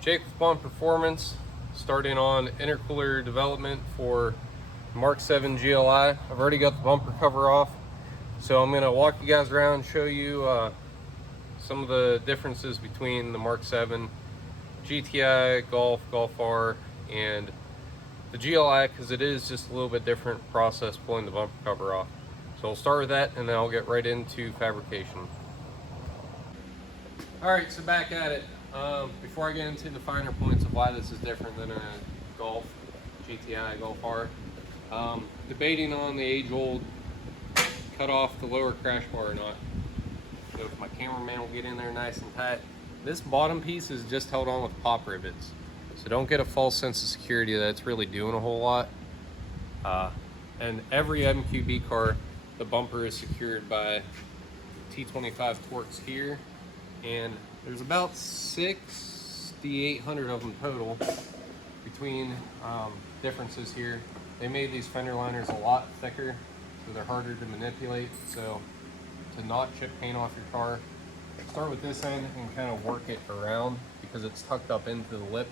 Jake with Baun Performance, starting on intercooler development for Mk7 GLI. I've already got the bumper cover off, so I'm going to walk you guys around and show you some of the differences between the Mk7 GTI, Golf R, and the GLI, because it is just a little bit different process pulling the bumper cover off. So we'll start with that and then I'll get right into fabrication. Alright, so back at it. Before I get into the finer points of why this is different than a Golf, GTI, Golf R, debating on the age-old cut off the lower crash bar or not. So if my cameraman will get in there nice and tight. This bottom piece is just held on with pop rivets. So don't get a false sense of security that it's really doing a whole lot. And every MQB car, the bumper is secured by T25 Torx here. And there's about 6,800 of them total between differences here. They made these fender liners a lot thicker, so they're harder to manipulate. So to not chip paint off your car, start with this end and kind of work it around because it's tucked up into the lip.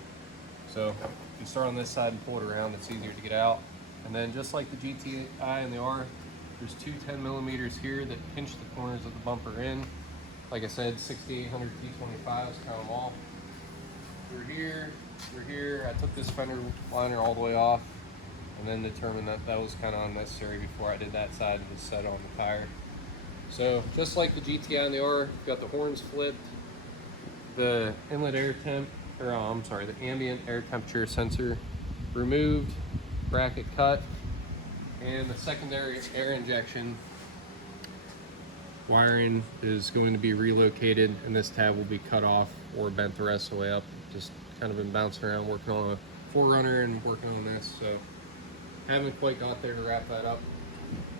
So if you start on this side and pull it around, it's easier to get out. And then just like the GTI and the R, there's two 10mm here that pinch the corners of the bumper in. Like I said, 6,800 T25s, count them all. Through here, I took this fender liner all the way off and then determined that that was kind of unnecessary before I did that side and just set on the tire. So just like the GTI and the R, you've got the horns flipped, the inlet air temp, or the ambient air temperature sensor removed, bracket cut, and the secondary air injection wiring is going to be relocated, and this tab will be cut off or bent the rest of the way up. Just kind of been bouncing around working on a 4Runner and working on this, so haven't quite got there to wrap that up.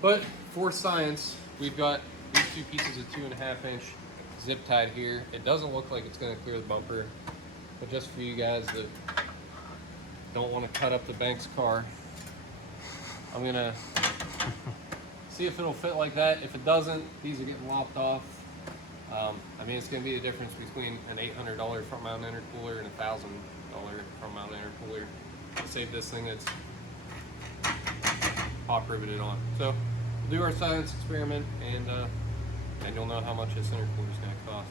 But for science, we've got these two pieces of 2.5-inch zip tied here. It doesn't look like it's going to clear the bumper, but just for you guys that don't want to cut up the Banks car, I'm going to see if it'll fit like that. If it doesn't, these are getting lopped off. I mean, it's going to be the difference between an $800 front mount intercooler and a $1,000 front mount intercooler to save this thing that's pop riveted on. So we'll do our science experiment and you'll know how much this intercooler is going to cost.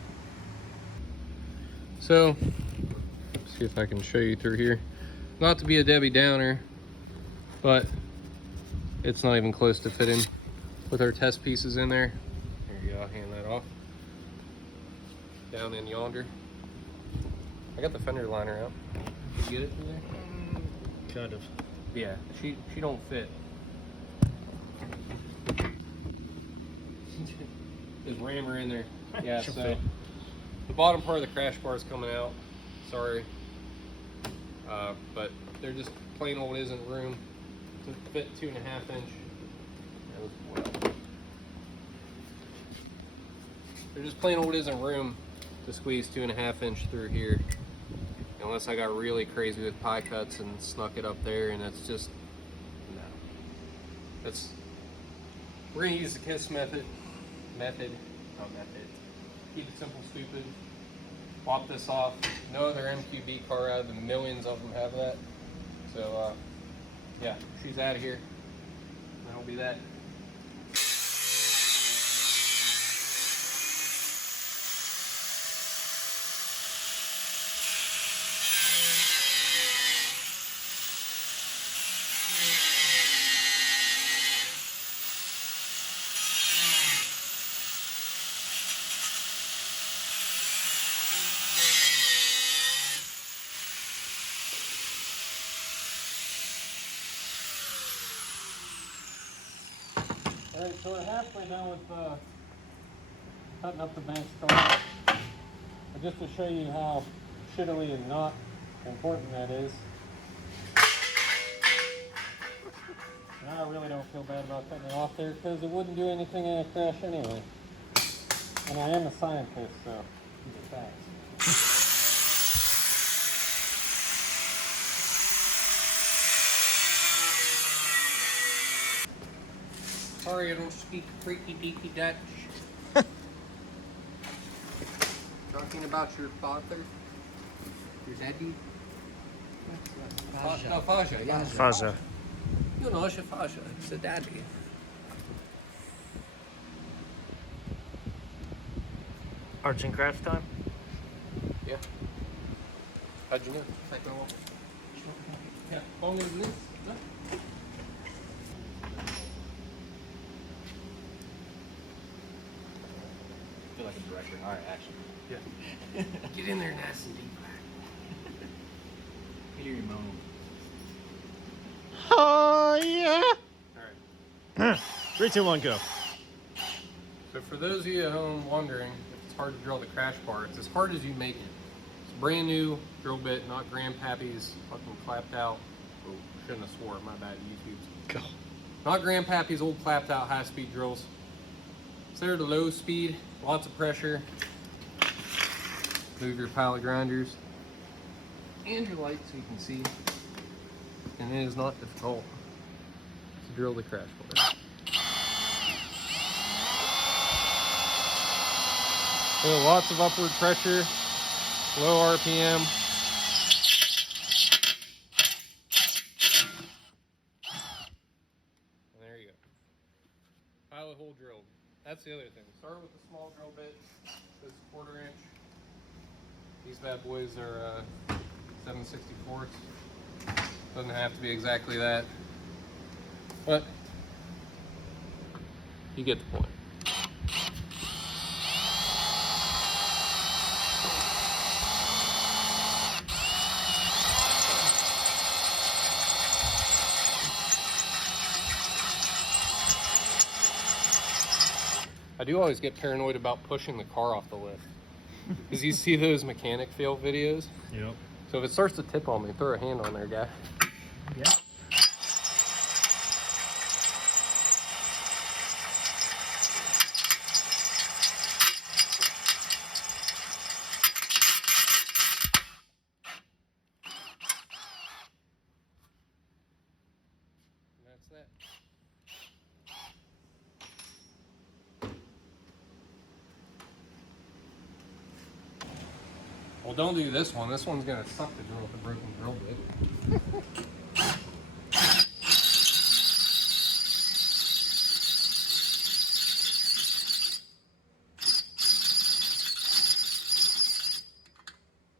So let's see if I can show you through here. Not to be a Debbie Downer, but it's not even close to fitting with our test pieces in there. There you go, I'll hand that off. Down in yonder. I got the fender liner out. Did you get it in there? Kind of. Yeah, she don't fit. Just ram her in there. Yeah, so the bottom part of the crash bar is coming out. Sorry. But there just plain old isn't room to fit 2.5-inch. There just plain old isn't room to squeeze 2.5-inch through here, unless I got really crazy with pie cuts and snuck it up there, and it's just no. We're gonna use the KISS method. Keep it simple, stupid. Pop this off. No other MQB car out of the millions of them have that. So yeah, she's out of here. That'll be that. Alright, so we're halfway done with cutting up the Banks car. But just to show you how shittily and not important that is. And I really don't feel bad about cutting it off there because it wouldn't do anything in a crash anyway. And I am a scientist, so these are facts. Sorry, I don't speak freaky deaky Dutch. Talking about your father, your Daddy? No, Faja, yeah. Faja. You know, it's a Faja. It's a daddy. Arts and crafts time? Yeah. How'd you know? Yeah, Baun is this. No? I feel like a director. All right, action. Yeah. Get in there, nice and deep. Hear your moan. Oh, yeah. Alright. 3, 2, 1, go. So for those of you at home wondering if it's hard to drill the crash bar, it's as hard as you make it. It's a brand new drill bit, not Grandpappy's fucking clapped out. Oh, shouldn't have swore, my bad, YouTube. Go. Not Grandpappy's old clapped out high speed drills. So they're the low speed, lots of pressure. Move your pallet grinders and your light so you can see. And it is not difficult to drill the crash bar. So lots of upward pressure, low RPM. And there you go. Pilot hole drilled. That's the other thing. Start with a small drill bit. This 1/4 inch. These bad boys are 7/64. Doesn't have to be exactly that, but you get the point. I do always get paranoid about pushing the car off the lift. Because you see those mechanic fail videos? Yep. So if it starts to tip on me, throw a hand on there, guy. Yeah. And that's that. Well, don't do this one. This one's gonna suck to drill with a broken drill bit.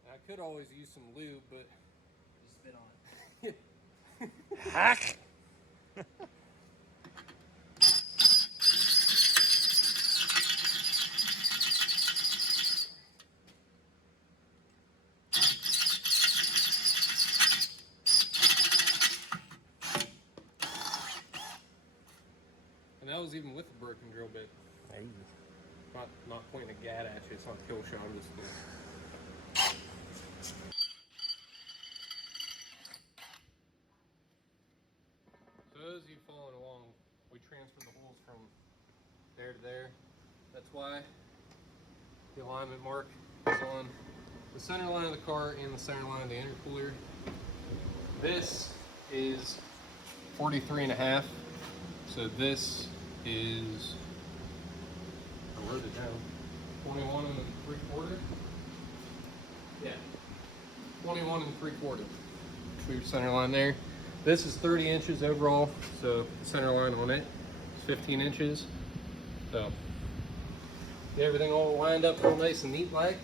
I could always use some lube, but Just spit on it. Hack! and that was even with the broken drill bit. Hey. Not pointing a gat at you. It's not a kill shot. I'm just. So as you following along, we transferred the holes from there to there. That's why the alignment mark is on the center line of the car and the center line of the intercooler. This is 43.5. So this is, I wrote it down, 21 3/4. Yeah, 21 3/4. For your center line there. This is 30 inches overall, so the center line on it is 15 inches. So get everything all lined up real nice and neat like.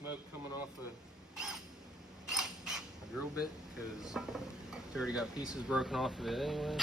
Smoke coming off a drill bit because it's already got pieces broken off of it anyway.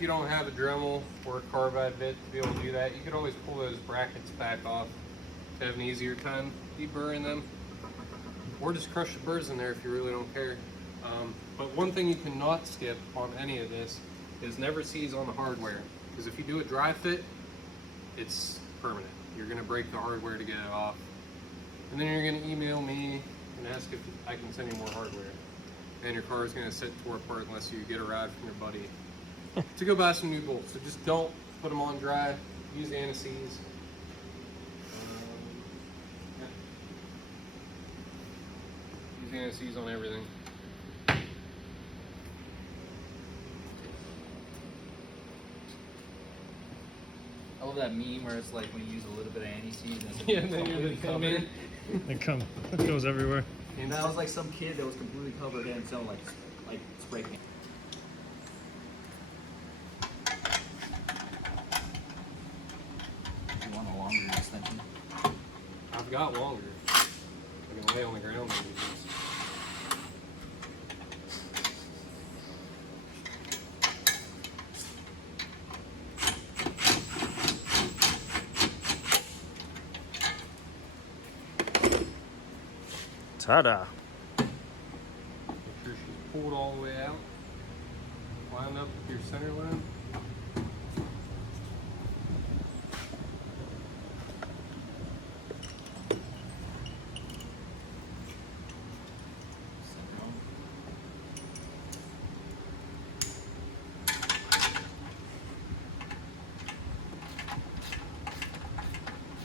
if you don't have a Dremel or a carbide bit to be able to do that, you could always pull those brackets back off to have an easier time deburring them. Or just crush the burrs in there if you really don't care. But one thing you cannot skip on any of this is never seize on the hardware. Because if you do a dry fit, it's permanent. You're gonna break the hardware to get it off. And then you're gonna email me and ask if I can send you more hardware. And your car is gonna sit tore apart unless you get a ride from your buddy to go buy some new bolts. So just don't put them on dry. Use anti-seize. Use anti-seize on everything. I love that meme where it's like when you use a little bit of anti-seize and it's Yeah, and then you're completely covered. It goes everywhere. And that was like some kid that was completely covered in some like spray paint. You want a longer extension? I've got longer. I can lay on the ground and do this. Ta-da. Make sure she's pulled all the way out. Line up with your center line.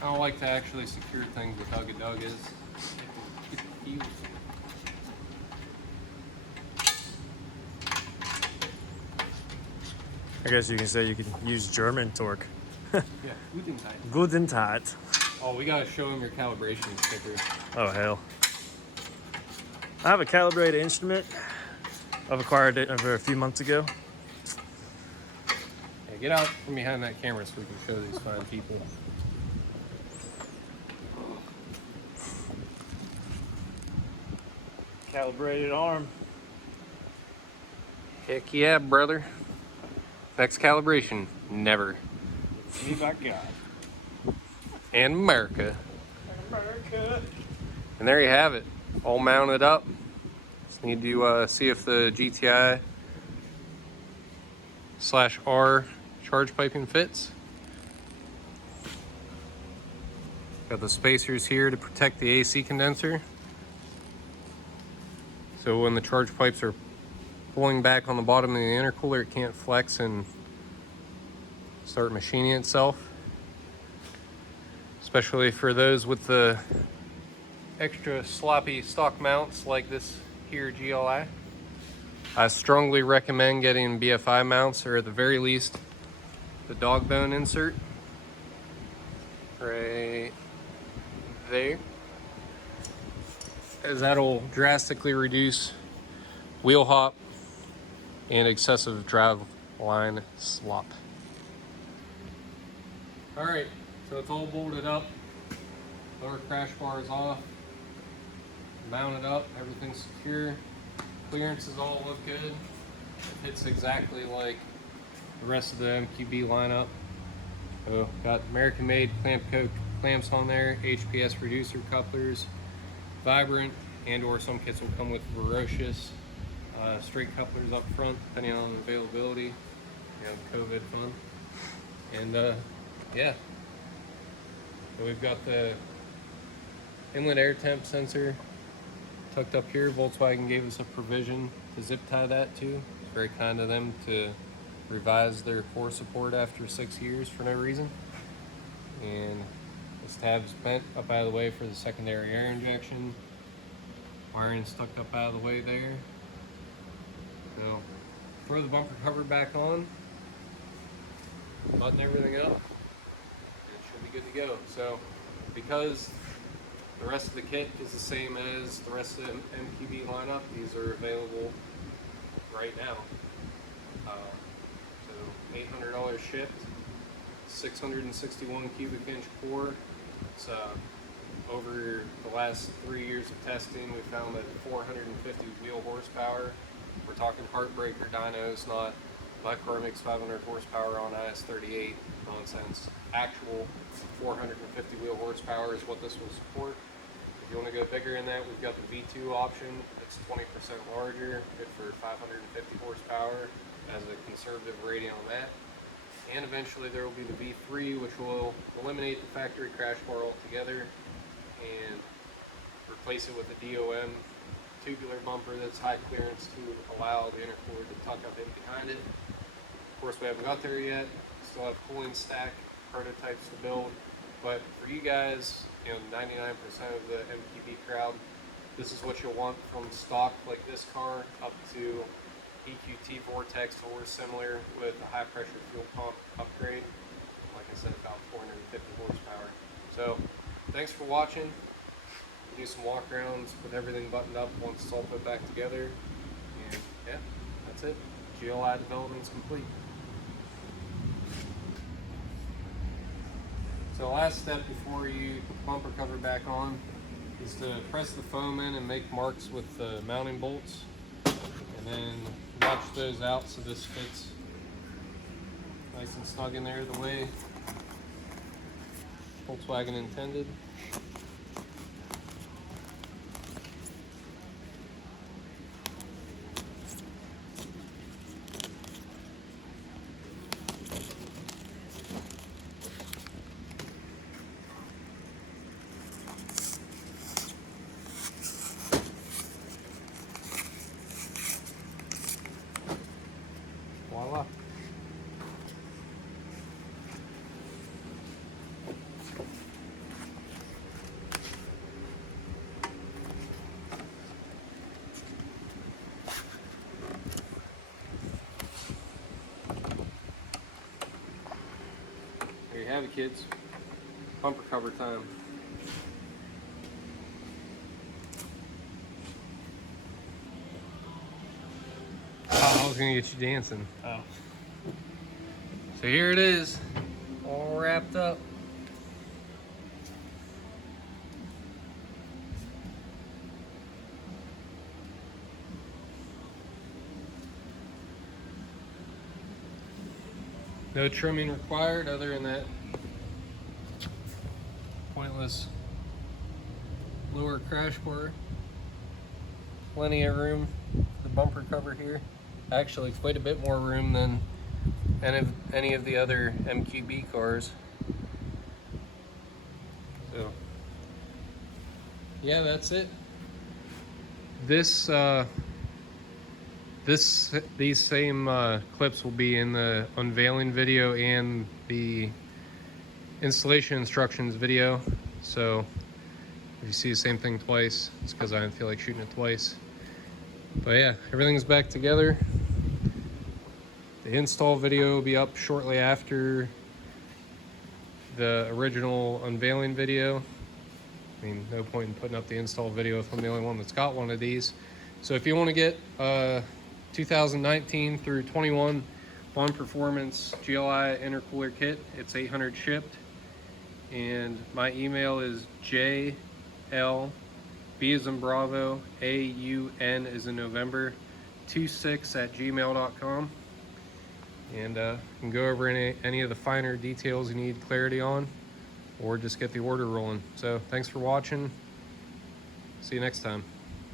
I don't like to actually secure things with Hug-a-Dug is. Get the fuse. I guess you can say you can use German torque. Yeah, Guten Tag. Guten Tag. Oh, we gotta show him your calibration sticker. Oh, hell. I have a calibrated instrument. I've acquired it over a few months ago. Hey, get out from behind that camera so we can show these fine people. Calibrated arm. Heck yeah, brother. Next calibration, never. See my God. And America. America. And there you have it, all mounted up. Just need to see if the GTI /R charge piping fits. Got the spacers here to protect the AC condenser. So when the charge pipes are pulling back on the bottom of the intercooler, it can't flex and start machining itself. Especially for those with the extra sloppy stock mounts like this here GLI. I strongly recommend getting BFI mounts, or at the very least the dog bone insert right there, as that'll drastically reduce wheel hop and excessive drive line slop. All right, so it's all bolted up. Lower crash bar is off. Mounted up, everything's secure. Clearances all look good. It fits exactly like the rest of the MQB lineup. So got American-made clamp coat clamps on there, HPS reducer couplers, vibrant, and/or some kits will come with ferocious straight couplers up front, depending on availability. You know, COVID fun. And yeah, so we've got the inlet air temp sensor tucked up here. Volkswagen gave us a provision to zip tie that too. It's very kind of them to revise their core support after 6 years for no reason. And this tab's bent up out of the way for the secondary air injection. Wiring's tucked up out of the way there. So throw the bumper cover back on, button everything up, and it should be good to go. So because the rest of the kit is the same as the rest of the MQB lineup, these are available right now. So $800 shipped, 661 cubic inch core. It's over the last 3 years of testing, we found that 450 wheel horsepower. We're talking heartbreaker dynos, not My car makes 500 horsepower on IS38, nonsense. Actual 450 wheel horsepower is what this will support. If you want to go bigger than that, we've got the V2 option. It's 20% larger, good for 550 horsepower as a conservative rating on that. And eventually there will be the V3, which will eliminate the factory crash bar altogether and replace it with a DOM tubular bumper that's high clearance to allow the intercooler to tuck up in behind it. Of course, we haven't got there yet. Still have cooling stack prototypes to build, but for you guys, 99% of the MQB crowd, this is what you'll want from stock like this car up to EQT Vortex or similar with a high pressure fuel pump upgrade. Like I said, about 450 horsepower. So thanks for watching. Do some walk arounds with everything buttoned up once it's all put back together. And yeah, that's it. GLI development's complete. So the last step before you put the bumper cover back on is to press the foam in and make marks with the mounting bolts, and then notch those out so this fits nice and snug in there the way Volkswagen intended. Voila. There you have it, kids. Bumper cover time. Oh, I was gonna get you dancing. Oh. So here it is, all wrapped up. No trimming required other than that pointless lower crash bar. Plenty of room for the bumper cover here. Actually, quite a bit more room than any of the other MQB cars. So yeah, that's it. These same clips will be in the unveiling video and the installation instructions video. So if you see the same thing twice, it's because I didn't feel like shooting it twice. But yeah, everything's back together. The install video will be up shortly after the original unveiling video. I mean, no point in putting up the install video if I'm the only one that's got one of these. So if you want to get 2019 through 21 Baun Performance GLI intercooler kit, it's $800 shipped. And my email is JL, B as in Bravo, AUN as in November, 26@gmail.com. And you can go over any of the finer details you need clarity on, or just get the order rolling. So thanks for watching. See you next time.